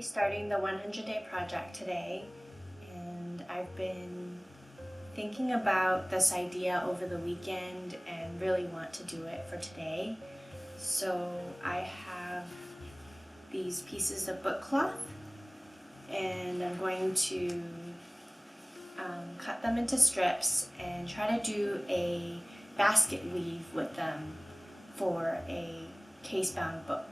be starting the 100-day project today, and I've been thinking about this idea over the weekend and really want to do it for today. So I have these pieces of book cloth, and I'm going to cut them into strips and try to do a basket weave with them for a case-bound book.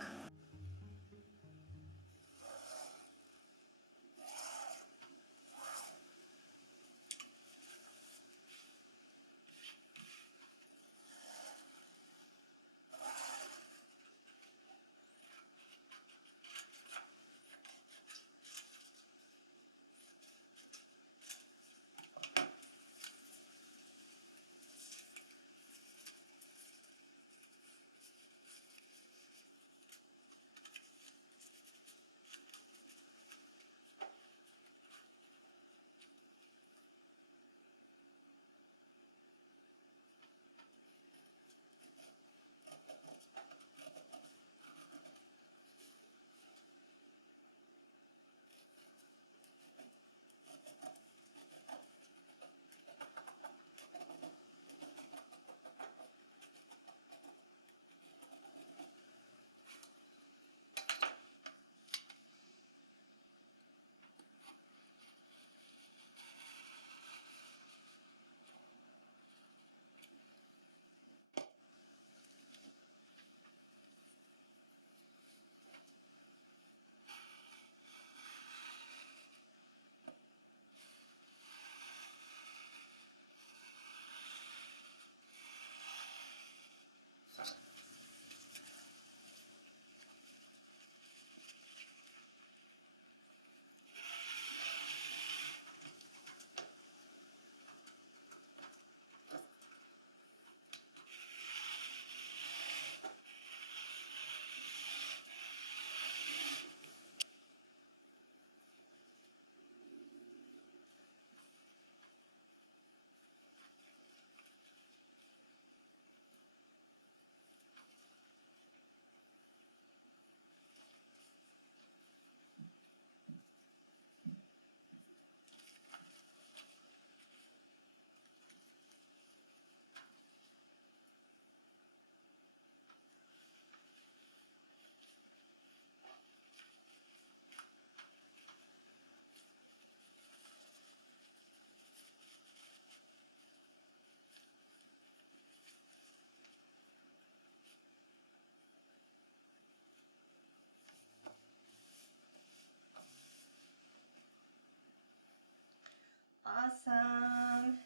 Awesome!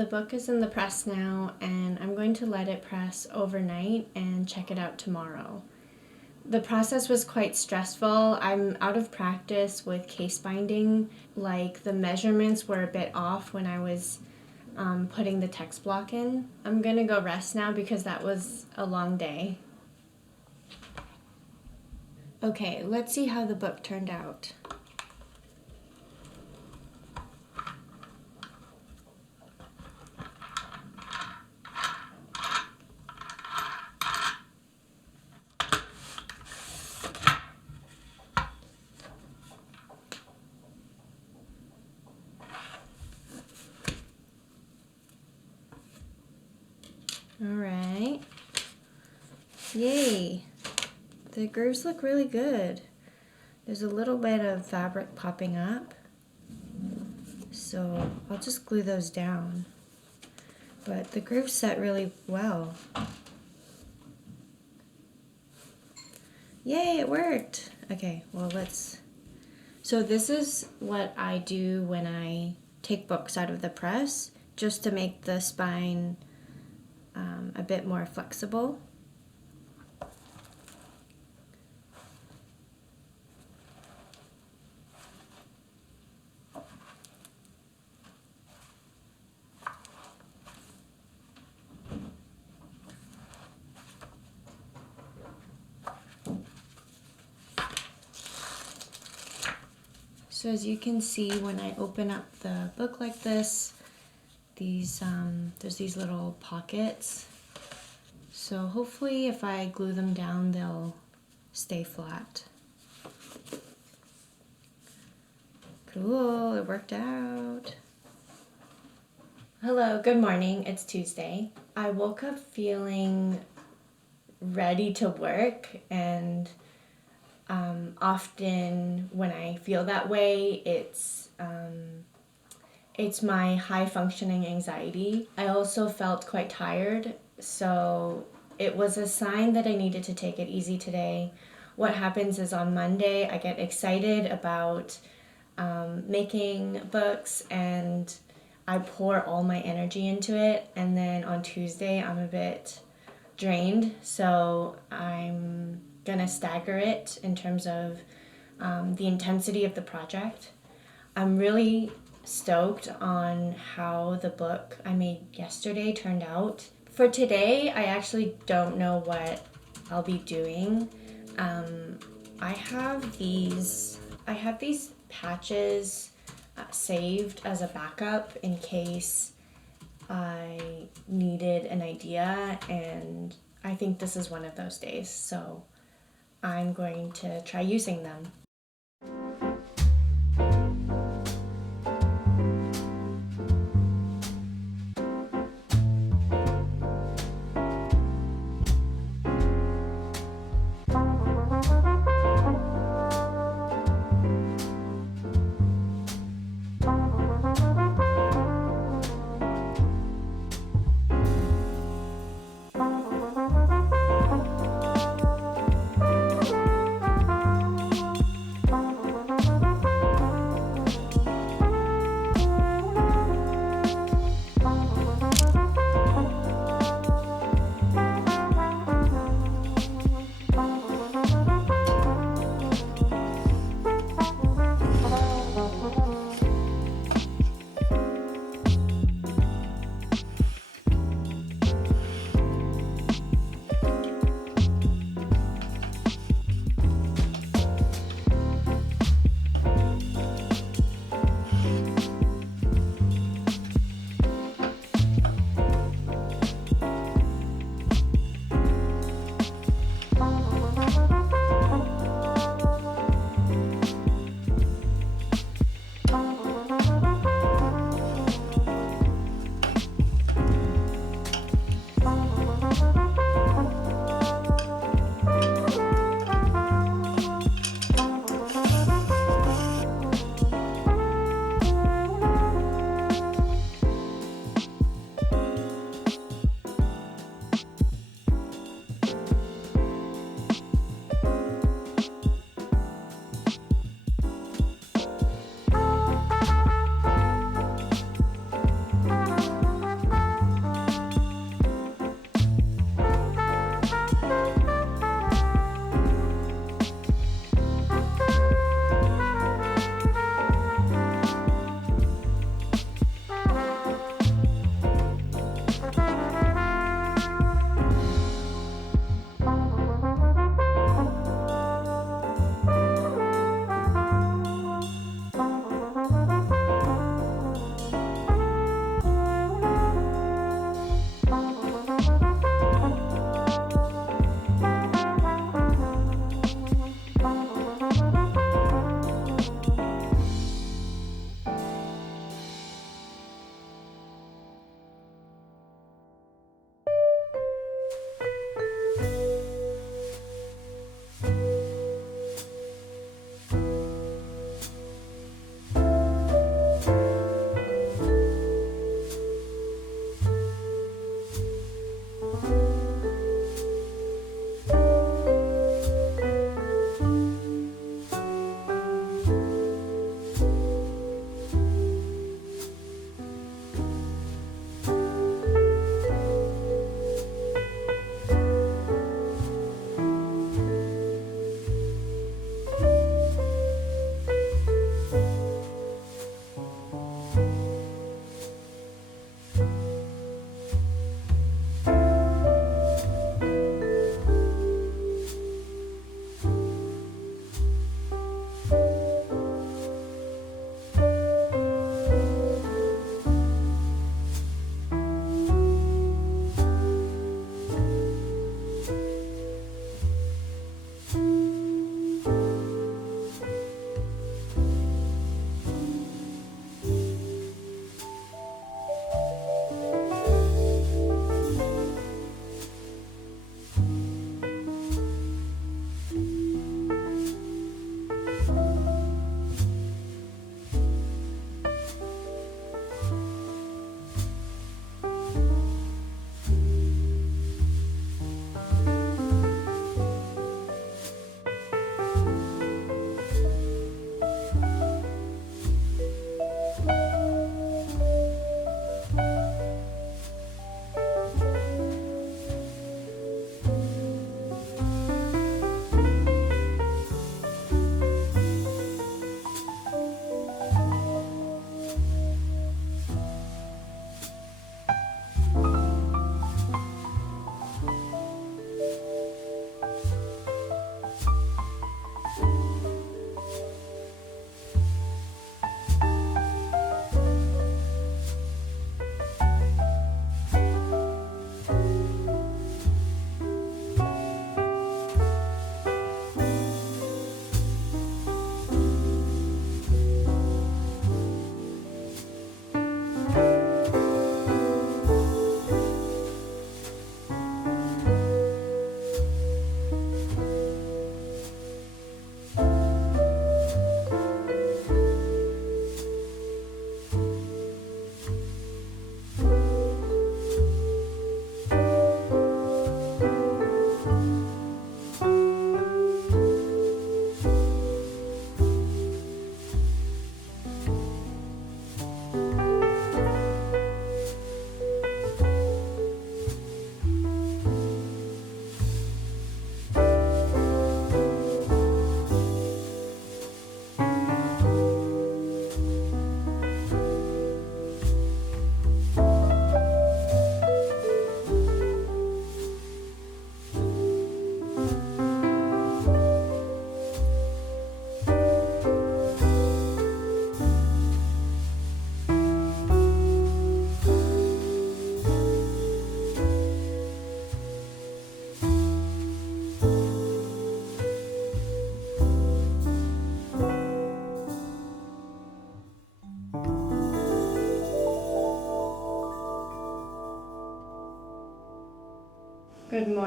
The book is in the press now, and I'm going to let it press overnight and check it out tomorrow. The process was quite stressful. I'm out of practice with case binding. Like, the measurements were a bit off when I was putting the text block in. I'm gonna go rest now because that was a long day. Okay, let's see how the book turned out. Alright. Yay! The grooves look really good. There's a little bit of fabric popping up, so I'll just glue those down. But the grooves set really well. Yay, it worked! Okay, well so this is what I do when I take books out of the press, just to make the spine a bit more flexible. So as you can see, when I open up the book like this, there's these little pockets. So hopefully if I glue them down, they'll stay flat. Cool, it worked out. Hello, good morning, it's Tuesday. I woke up feeling ready to work, and often when I feel that way, it's my high functioning anxiety. I also felt quite tired, so it was a sign that I needed to take it easy today. What happens is on Monday I get excited about making books and I pour all my energy into it, and then on Tuesday I'm a bit drained, so I'm gonna stagger it in terms of the intensity of the project. I'm really stoked on how the book I made yesterday turned out. For today, I actually don't know what I'll be doing. I have these patches saved as a backup in case I needed an idea, and I think this is one of those days, so I'm going to try using them.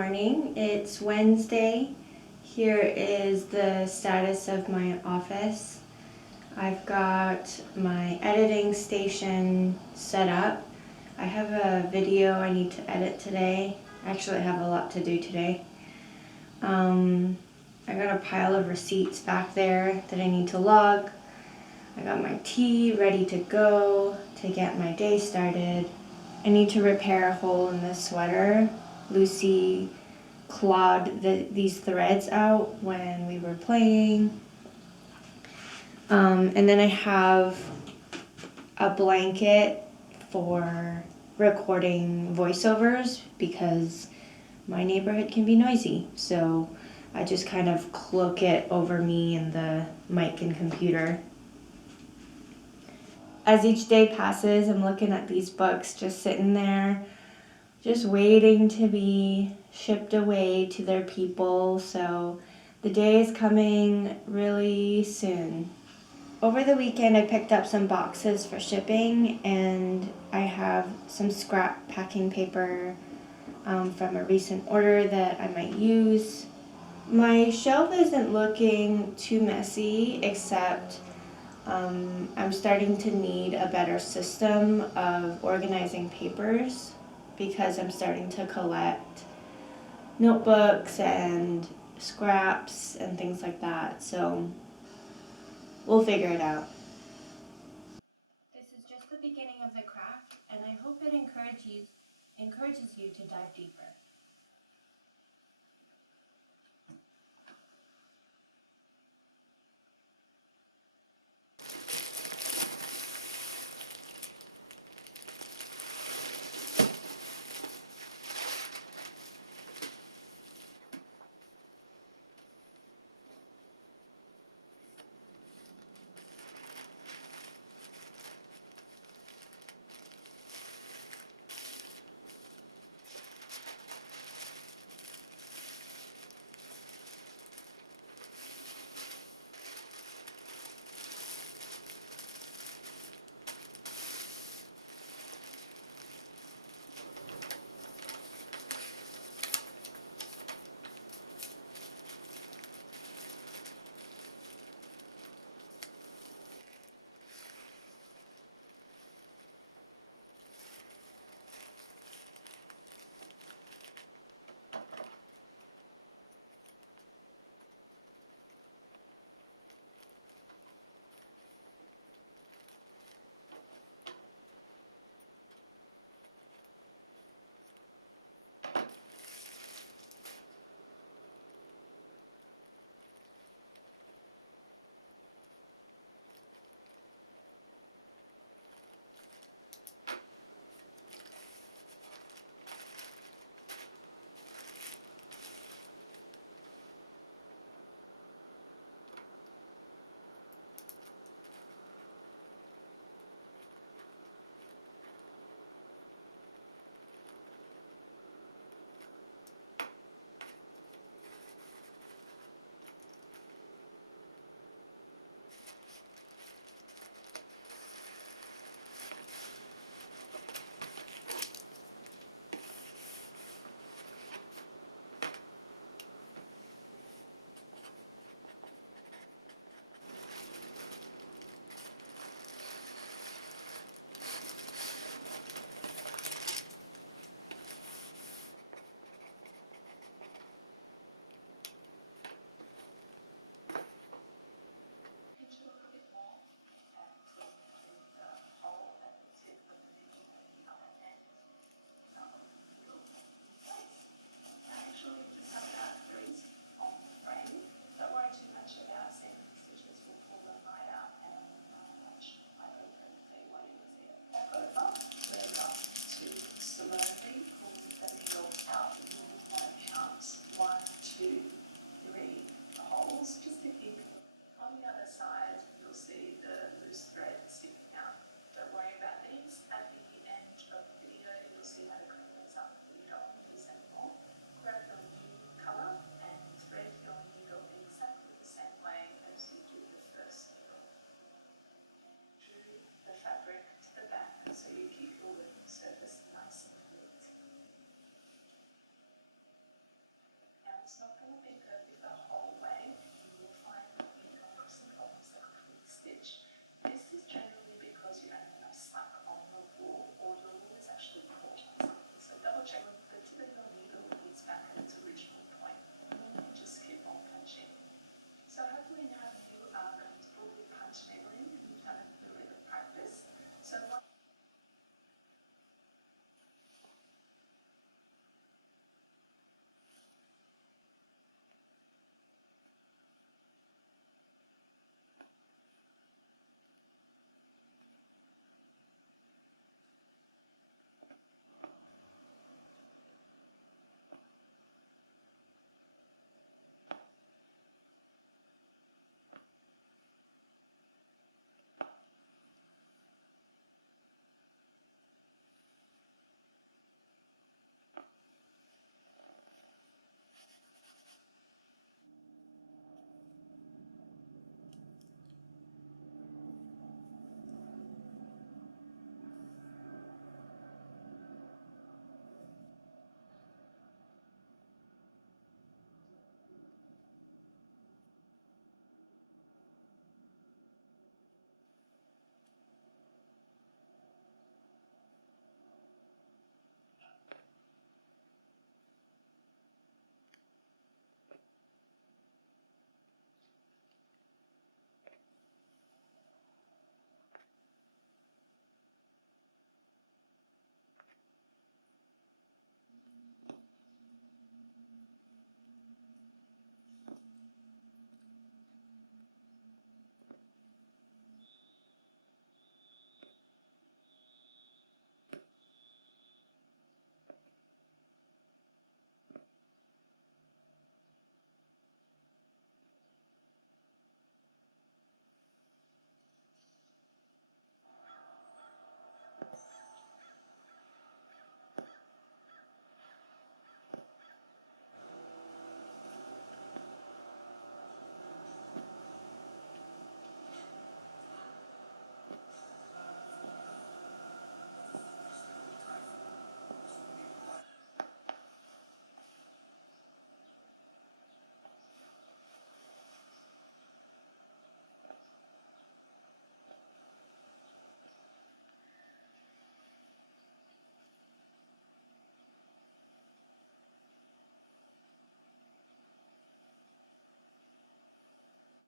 morning. It's Wednesday. Here is the status of my office. I've got my editing station set up. I have a video I need to edit today. Actually, I have a lot to do today. I got a pile of receipts back there that I need to log. I got my tea ready to go to get my day started. I need to repair a hole in this sweater. Lucy clawed these threads out when we were playing. And then I have a blanket for recording voiceovers because my neighborhood can be noisy. So I just kind of cloak it over me and the mic and computer. As each day passes, I'm looking at these books just sitting there, just waiting to be shipped away to their people. So the day is coming really soon. Over the weekend, I picked up some boxes for shipping, and I have some scrap packing paper from a recent order that I might use. My shelf isn't looking too messy, except I'm starting to need a better system of organizing papers because I'm starting to collect notebooks and scraps and things like that. So we'll figure it out. This is just the beginning of the craft, and I hope it encourages you to dive deeper. stitch. This is generally because you have enough slack on your wool, or your wool is actually caught on something. So double check that the tip of your needle is back at its original point, and then just keep on punching. So hopefully now you are comfortable with punch needling and you've done a little bit of practice. So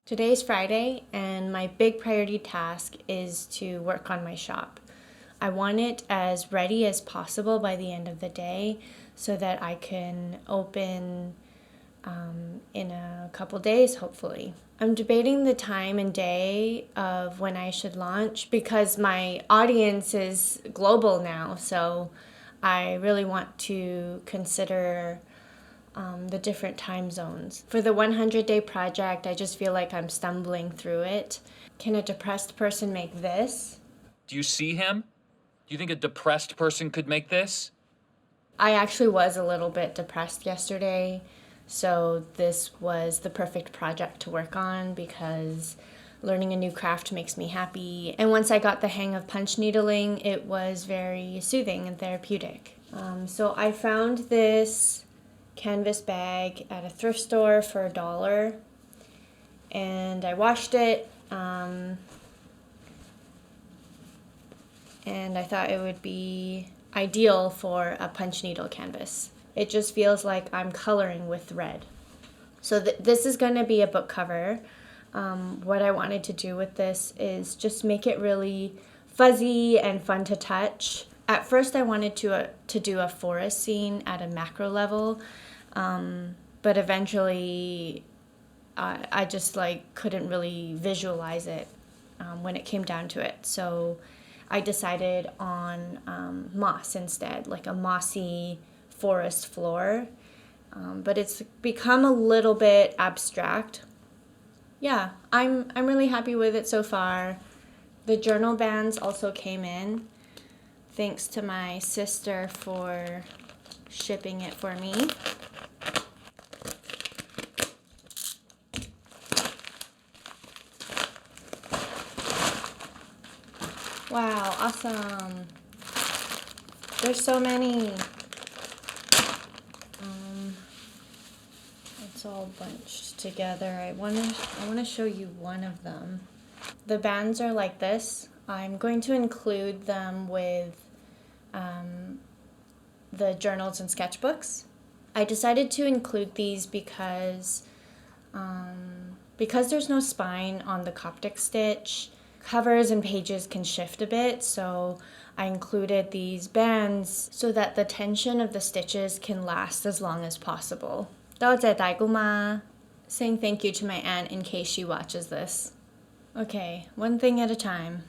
Today's Friday, and my big priority task is to work on my shop. I want it as ready as possible by the end of the day so that I can open in a couple days, hopefully. I'm debating the time and day of when I should launch because my audience is global now, so I really want to consider the different time zones. For the 100-day project, I just feel like I'm stumbling through it. Can a depressed person make this? Do you see him? Do you think a depressed person could make this? I actually was a little bit depressed yesterday, so this was the perfect project to work on because learning a new craft makes me happy. And once I got the hang of punch needling, it was very soothing and therapeutic. So I found this canvas bag at a thrift store for $1, and I washed it, and I thought it would be ideal for a punch needle canvas. It just feels like I'm coloring with thread. So this is going to be a book cover. What I wanted to do with this is just make it really fuzzy and fun to touch. At first I wanted to do a forest scene at a macro level, but eventually I just couldn't really visualize it when it came down to it. So I decided on moss instead, like a mossy forest floor. But it's become a little bit abstract. Yeah, I'm really happy with it so far. The journal bands also came in. Thanks to my sister for shipping it for me. Wow, awesome. There's so many. It's all bunched together. I want to show you one of them. The bands are like this. I'm going to include them with the journals and sketchbooks. I decided to include these because there's no spine on the Coptic stitch, covers and pages can shift a bit, so I included these bands so that the tension of the stitches can last as long as possible. 多謝大姑媽. Saying thank you to my aunt in case she watches this. Okay, one thing at a time.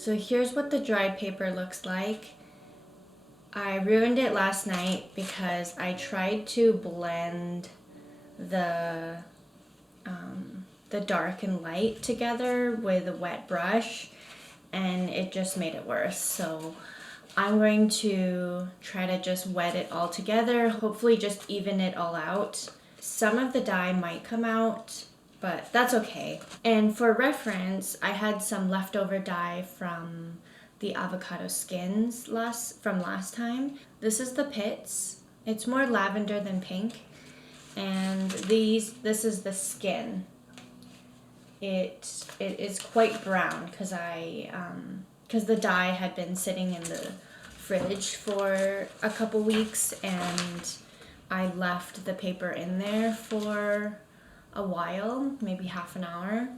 So here's what the dried paper looks like. I ruined it last night because I tried to blend the dark and light together with a wet brush, and it just made it worse. So I'm going to try to just wet it all together, hopefully just even it all out. Some of the dye might come out, but that's okay. And for reference, I had some leftover dye from the avocado skins from last time. This is the pits. It's more lavender than pink. And this is the skin. It is quite brown because the dye had been sitting in the fridge for a couple weeks, and I left the paper in there for a while, maybe half an hour.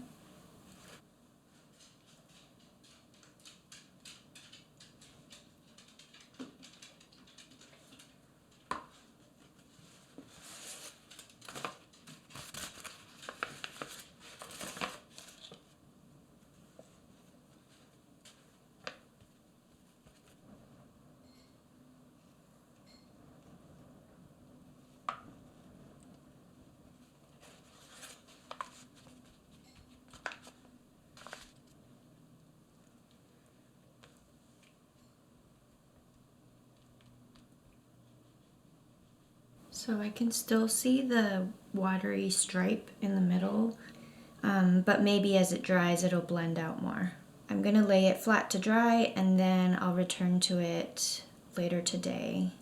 So I can still see the watery stripe in the middle, but maybe as it dries it'll blend out more. I'm gonna lay it flat to dry and then I'll return to it later today.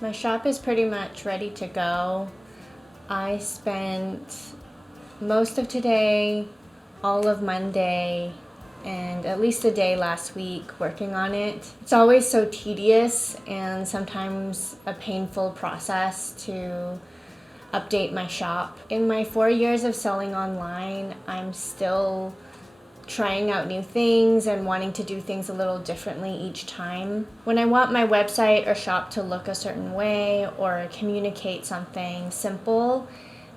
My shop is pretty much ready to go. I spent most of today, all of Monday, and at least a day last week working on it. It's always so tedious and sometimes a painful process to update my shop. In my 4 years of selling online, I'm still trying out new things and wanting to do things a little differently each time. When I want my website or shop to look a certain way or communicate something simple,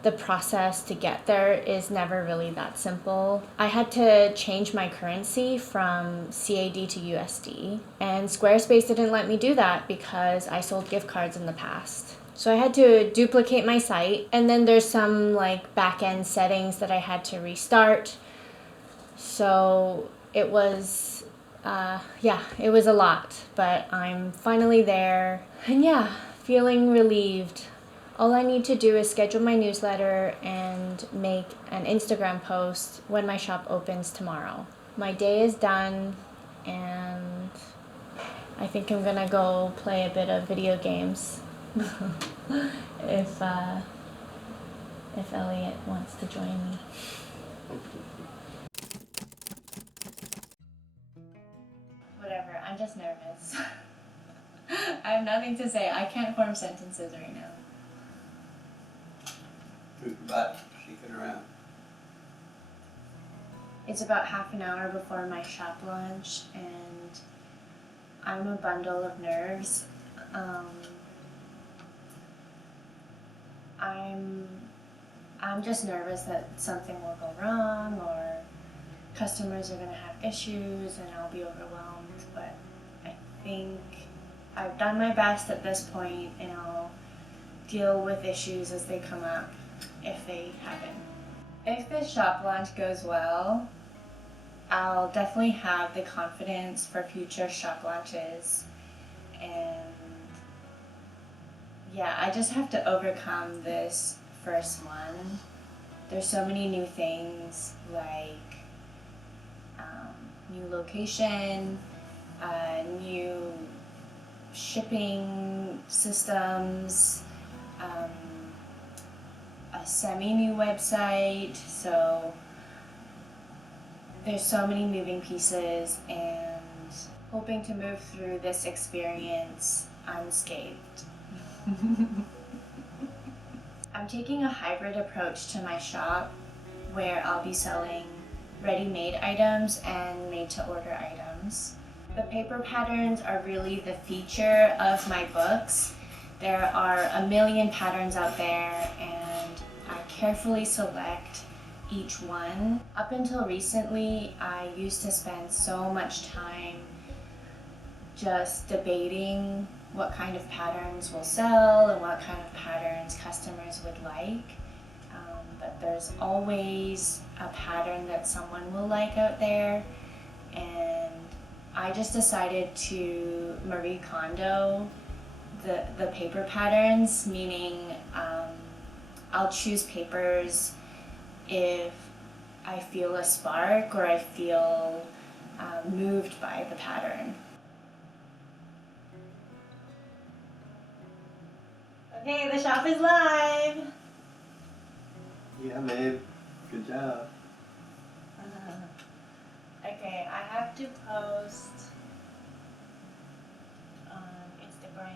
the process to get there is never really that simple. I had to change my currency from CAD to USD, and Squarespace didn't let me do that because I sold gift cards in the past. So I had to duplicate my site, and then there's some like back-end settings that I had to restart. So it was, it was a lot, but I'm finally there, and feeling relieved. All I need to do is schedule my newsletter and make an Instagram post when my shop opens tomorrow. My day is done, and I think I'm gonna go play a bit of video games if Elliot wants to join me. Whatever, I'm just nervous. I have nothing to say. I can't form sentences right now. Move your butt, shake it around. It's about half an hour before my shop launch, and I'm a bundle of nerves. I'm just nervous that something will go wrong or customers are going to have issues and I'll be overwhelmed, but I think I've done my best at this point, and I'll deal with issues as they come up if they happen. If this shop launch goes well, I'll definitely have the confidence for future shop launches, and I just have to overcome this first one. There's so many new things like new location, new shipping systems, a semi-new website, so there's so many moving pieces, and hoping to move through this experience unscathed. I'm taking a hybrid approach to my shop where I'll be selling ready-made items and made-to-order items. The paper patterns are really the feature of my books. There are a million patterns out there, and I carefully select each one. Up until recently, I used to spend so much time just debating what kind of patterns will sell and what kind of patterns customers would like. But there's always a pattern that someone will like out there, and I just decided to Marie Kondo the paper patterns, meaning I'll choose papers if I feel a spark or I feel moved by the pattern. Okay, the shop is live! Yeah, babe. Good job. Okay, I have to post on Instagram.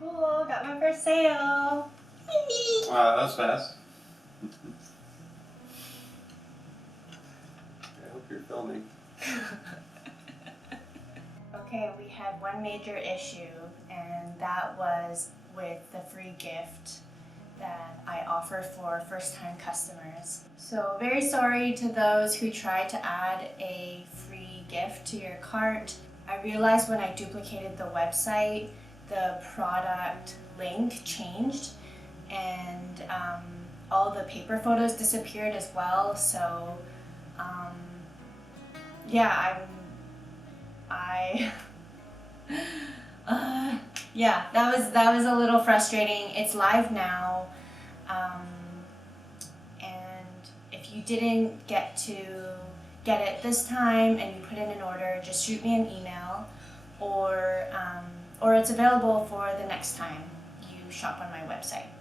Cool, got my first sale! Wow, that was fast. I hope you're filming. Okay, we had one major issue, and that was with the free gift that I offer for first-time customers. So very sorry to those who tried to add a free gift to your cart. I realized when I duplicated the website, the product link changed, and all the paper photos disappeared as well. So that was a little frustrating. It's live now, and if you didn't get it this time and you put in an order, just shoot me an email, or it's available for the next time shop on my website.